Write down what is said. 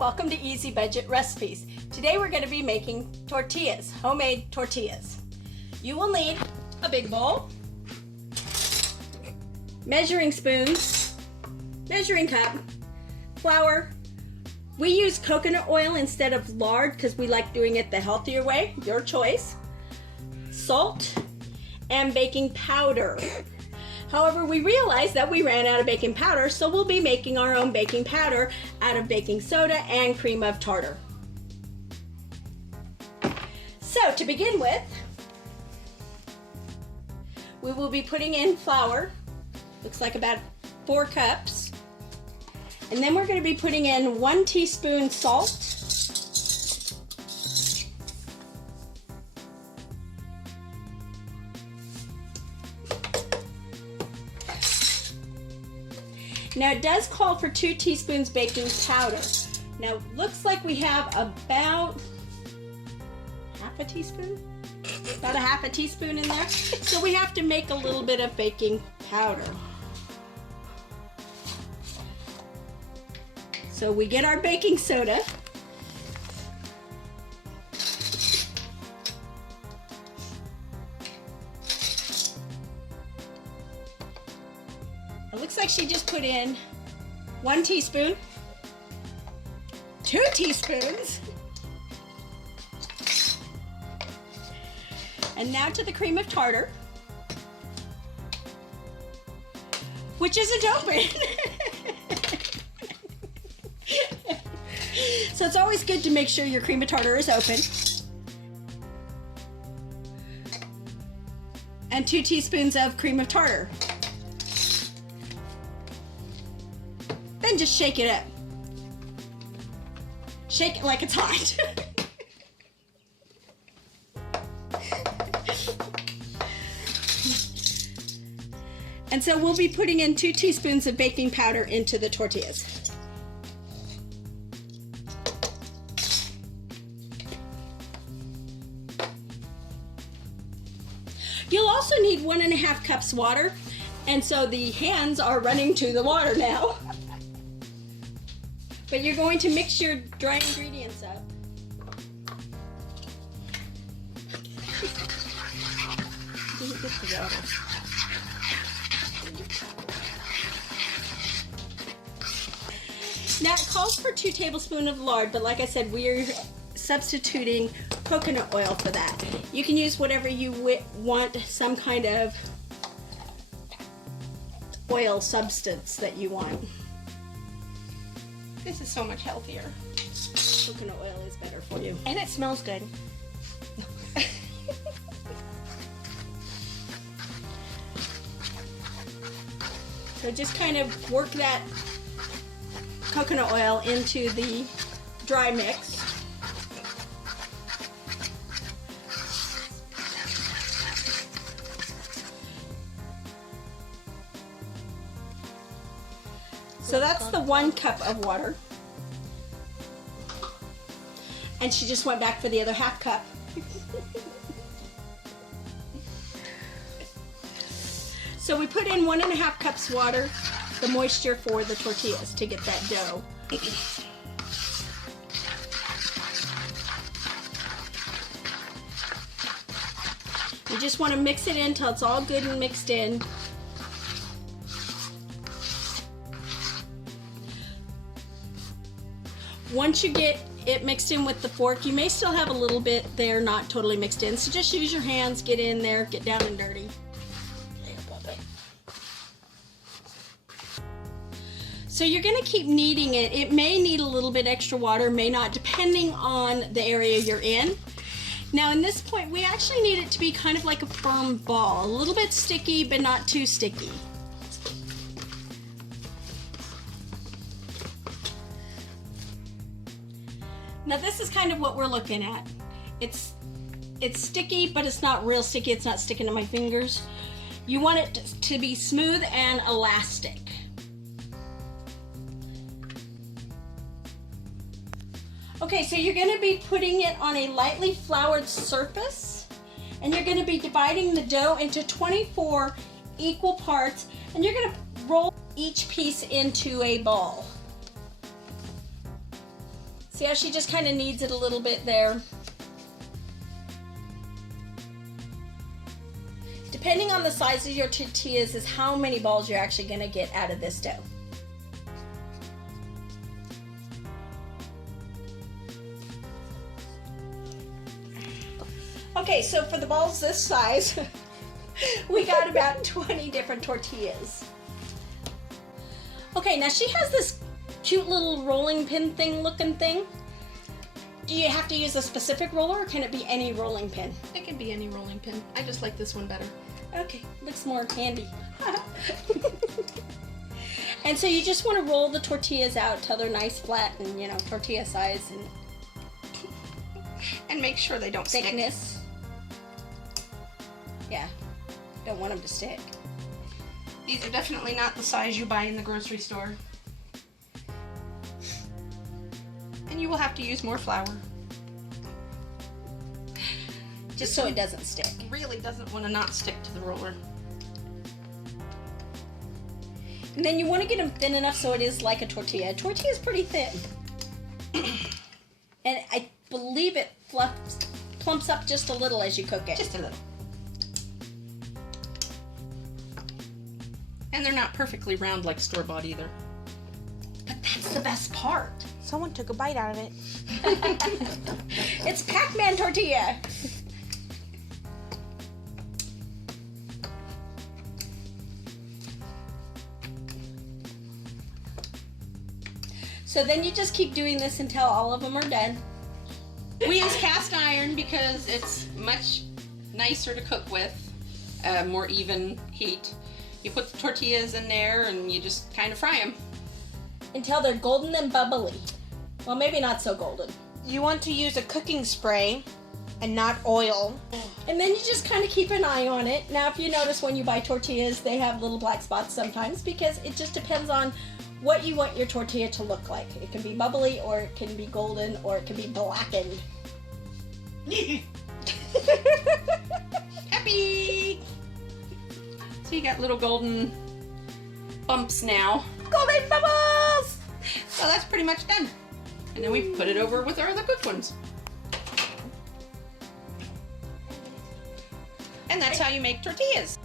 Welcome to Easy Budget Recipes. Today we're going to be making tortillas, homemade tortillas. You will need a big bowl, measuring spoons, measuring cup, flour. We use coconut oil instead of lard because we like doing it the healthier way, your choice. Salt and baking powder. However, we realized that we ran out of baking powder, so we'll be making our own baking powder out of baking soda and cream of tartar. So to begin with, we will be putting in flour, looks like about 4 cups, and then we're going to be putting in 1 teaspoon salt, now it does call for 2 teaspoons baking powder. Now looks like we have about half a teaspoon? About a half a teaspoon in there. So we have to make a little bit of baking powder. So we get our baking soda. It looks like she just put in 1 teaspoon, 2 teaspoons, and now to the cream of tartar, which isn't open. So it's always good to make sure your cream of tartar is open. And 2 teaspoons of cream of tartar. Then just shake it up. Shake it like it's hot. And so we'll be putting in 2 teaspoons of baking powder into the tortillas. You'll also need 1.5 cups water, and so the hands are running to the water now. But you're going to mix your dry ingredients up. Now it calls for 2 tablespoons of lard, but like I said, we're substituting coconut oil for that. You can use whatever you want, some kind of oil substance that you want. This is so much healthier. Coconut oil is better for you. And it smells good. So just kind of work that coconut oil into the dry mix. So that's the 1 cup of water. And she just went back for the other half cup. So we put in 1.5 cups water, the moisture for the tortillas to get that dough. You just want to mix it in until it's all good and mixed in. Once you get it mixed in with the fork, you may still have a little bit there not totally mixed in, so just use your hands, get in there, get down and dirty. So you're going to keep kneading it. It may need a little bit extra water, may not, depending on the area you're in. Now in this point, we actually need it to be kind of like a firm ball, a little bit sticky, but not too sticky. Now this is kind of what we're looking at. It's sticky, but it's not real sticky. It's not sticking to my fingers. You want it to be smooth and elastic. Okay, so you're going to be putting it on a lightly floured surface, and you're going to be dividing the dough into 24 equal parts, and you're going to roll each piece into a ball. See how she just kind of kneads it a little bit there. Depending on the size of your tortillas is how many balls you're actually going to get out of this dough. Okay, so for the balls this size, we got about 20 different tortillas. Okay, now she has this cute little rolling pin thing looking thing. Do you have to use a specific roller or can it be any rolling pin? It can be any rolling pin. I just like this one better. Okay, looks more handy. And so you just want to roll the tortillas out till they're nice, flat, and tortilla size and make sure they don't thickness. stick. Yeah, don't want them to stick. These are definitely not the size you buy in the grocery store. And you will have to use more flour. Just so it doesn't stick. Really doesn't want to not stick to the roller. And then you want to get them thin enough so it is like a tortilla. A tortilla is pretty thin. And I believe it plumps up just a little as you cook it. Just a little. And they're not perfectly round like store-bought either. But that's the best part. Someone took a bite out of it. It's Pac-Man tortilla. So then you just keep doing this until all of them are done. We use cast iron because it's much nicer to cook with, more even heat. You put the tortillas in there and you just kind of fry them. Until they're golden and bubbly. Well, maybe not so golden. You want to use a cooking spray and not oil. And then you just kind of keep an eye on it. Now, if you notice when you buy tortillas, they have little black spots sometimes because it just depends on what you want your tortilla to look like. It can be bubbly, or it can be golden, or it can be blackened. Happy! So you got little golden bumps now. Golden bubbles! So that's pretty much done. And then we put it over with our other cooked ones. And that's how you make tortillas.